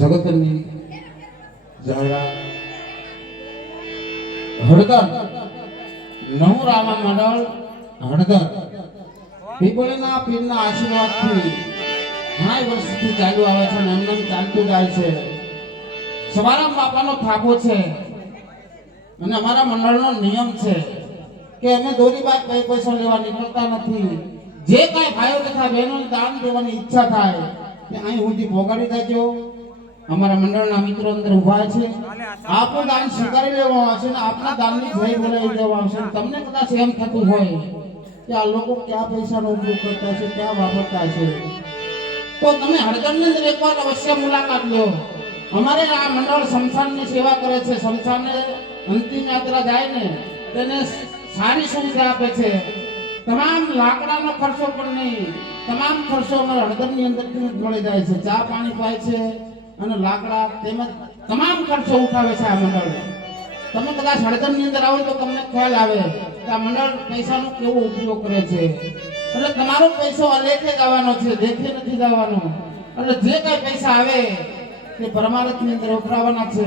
જગતની જાહેરાત હળદર નવું રામા મંડળ હળદર પીપળીના પીરના આશીર્વાદથી ઘણા વર્ષથી ચાલુ આવે છે અને એમને ચાલતું જાય છે. સવારામ બાપાનો થાપો છે અને અમારા મંડળનો નિયમ છે કે અમે દોરી બાદ કઈ પૈસા લેવા નીકળતા નથી. જે કાંઈ ભાઈઓ તથા બહેનોને દાન દેવાની ઈચ્છા થાય તે અહીં સુધી પહોંચાડી દેજો. અમારા મંડળના મિત્રો અંદર ઉભા છે. આપનું દાન સ્વીકારી લેવામાં આવશે અને આપના દાનની જય બોલાવી દેવામાં આવશે. તમને કદાચ એમ થતું હોય કે આ લોકો ક્યાં પૈસાનો ઉપયોગ કરતા છે, ક્યાં વાપરતા છે, તો તમે હળદરની અંદર એકવાર અવશ્ય મુલાકાત લો. અમારે આ મંડળ શમશાનની સેવા કરે છે. શમશાને અંતિમ યાત્રા જાય ને તેને સારી સુવિધા આપે છે. તમામ લાકડાનો ખર્ચો પણ નહીં, તમામ ખર્ચો અમારા હળદરની અંદરથી મળી જાય છે. ચા પાણી પાય છે અને લાકડા તેમજ તમામ ખર્ચો ઉઠાવે છે આ મંડળ. તમે કદાચ હળદરની અંદર આવો તો તમને ખ્યાલ આવે કે આ મંડળ પૈસાનો કેવો ઉપયોગ કરે છે. એટલે તમારો પૈસો અલેખે જવાનો છે, દેખે નથી જવાનો. એટલે જે કઈ પૈસા આવે તે પરમાર્થની અંદર વપરાવાના છે.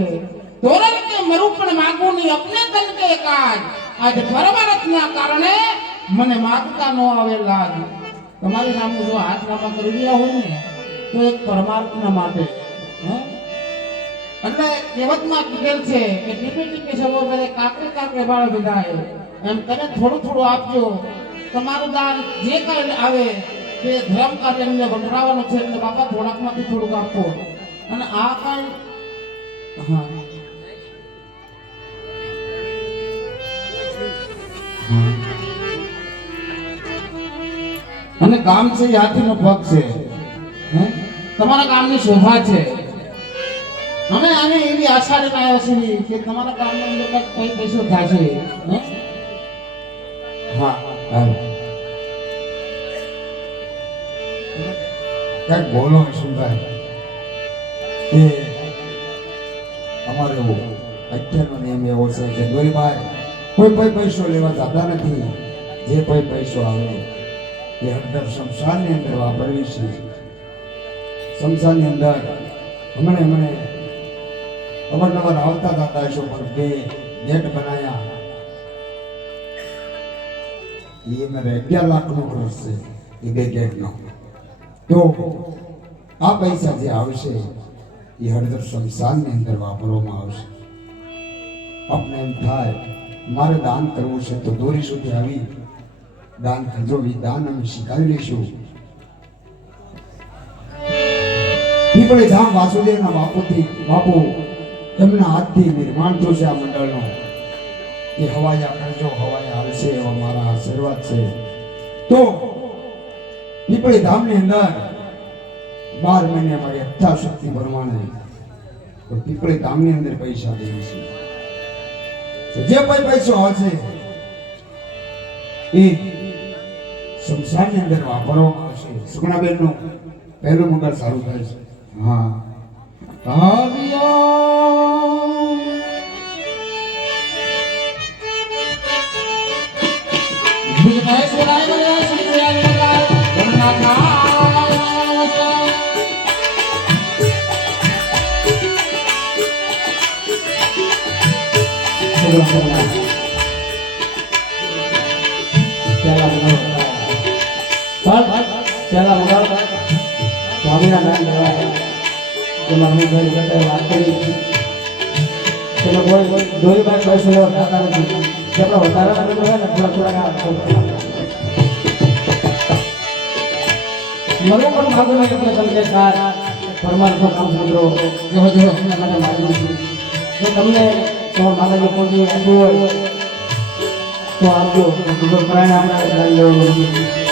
તોરણ કે મરું પણ માગું નહીં, અપને તન કે કાજ. આજ પરમાર્થના કારણે મને માગતા ન આવે લાજ. તમારી સામે જો હાથ લાંબા કરી રહ્યા હોય ને તો એક પરમાર્થના માટે. એટલે કહેવતમાં કીધેલ છે કે ટીપે ટીપે સવો કરે કાકરે કાકરે બાળ વિધાય. એમ તમે થોડું થોડું આપજો. તમારું દાન જે કાંઈ આવે તે ધર્મ કાર્યને વપરાવાનું છે. એટલે બાપા થોડાકમાંથી થોડુંક આપો. અને આ કાંઈ અને ગામ છે હાથીનો પગ છે. તમારા ગામની શોભા છે. અમે આને એવી આશા લઈને આવ્યા છીએ કે તમારા ગામની અંદર કઈ પૈસો થશે. હા ક્યાંક બોલો સુનભાઈ કે અમારે અત્યારનો નિયમ એવો છે કે દોરીભાઈ કોઈ પૈસો લેવા જતા નથી. જે કોઈ પૈસો આવે એ હળદર શમશાનની અંદર વાપરવી છે. શમશાનની અંદર હમણે અવારનવાર આવતા જતા હશો, પણ બે ગેટ બનાયા એ મારે 11 લાખનો ખર્ચ છે એ બે ગેટનો. તો આ પૈસા જે આવશે એ હળદર શમશાનની અંદર વાપરવામાં આવશે. આપણે એમ થાય મારે દાન કરવું છે તો દોરી સુધી આવી દાન કરજો. એ દાન અમે સ્વીકારી લઈશું. પીપળી ધામ વાસુદેવના બાપુ એમના હાથથી નિર્માણ થયું છે આ મંડળનો. એ હવાયા કરજો, હવાયા હાલશે એવા મારા આશીર્વાદ છે. તો પીપળી ધામની અંદર 12 મહિને અમારી યથાશક્તિ પ્રમાણે તો પીપળી ધામની અંદર પૈસા દેવી છે. જે કોઈ પૈસો આવશે એ શમશાનની અંદર વાપરવામાં આવશે. સુગણાબેનનું પહેલું મંગળ સારું થાય છે. હા પેલા વગર સ્વામીના નામ લેવાય. જેમાં હું ઘણી જગ્યાએ વાત કરી તેમાં કોઈ દોરી બાદ પૈસો લેવા થતા નથી. જે આપણે વધારે હોય ને થોડા મરો પણ માગું નહીં એટલે તમે કે સાર પરમાર્થ કામ સમજો જો એના માટે માગું છું જો તમને તમારા માતાજી પહોંચી આપ્યું હોય તો આપજો પ્રાણ આપણે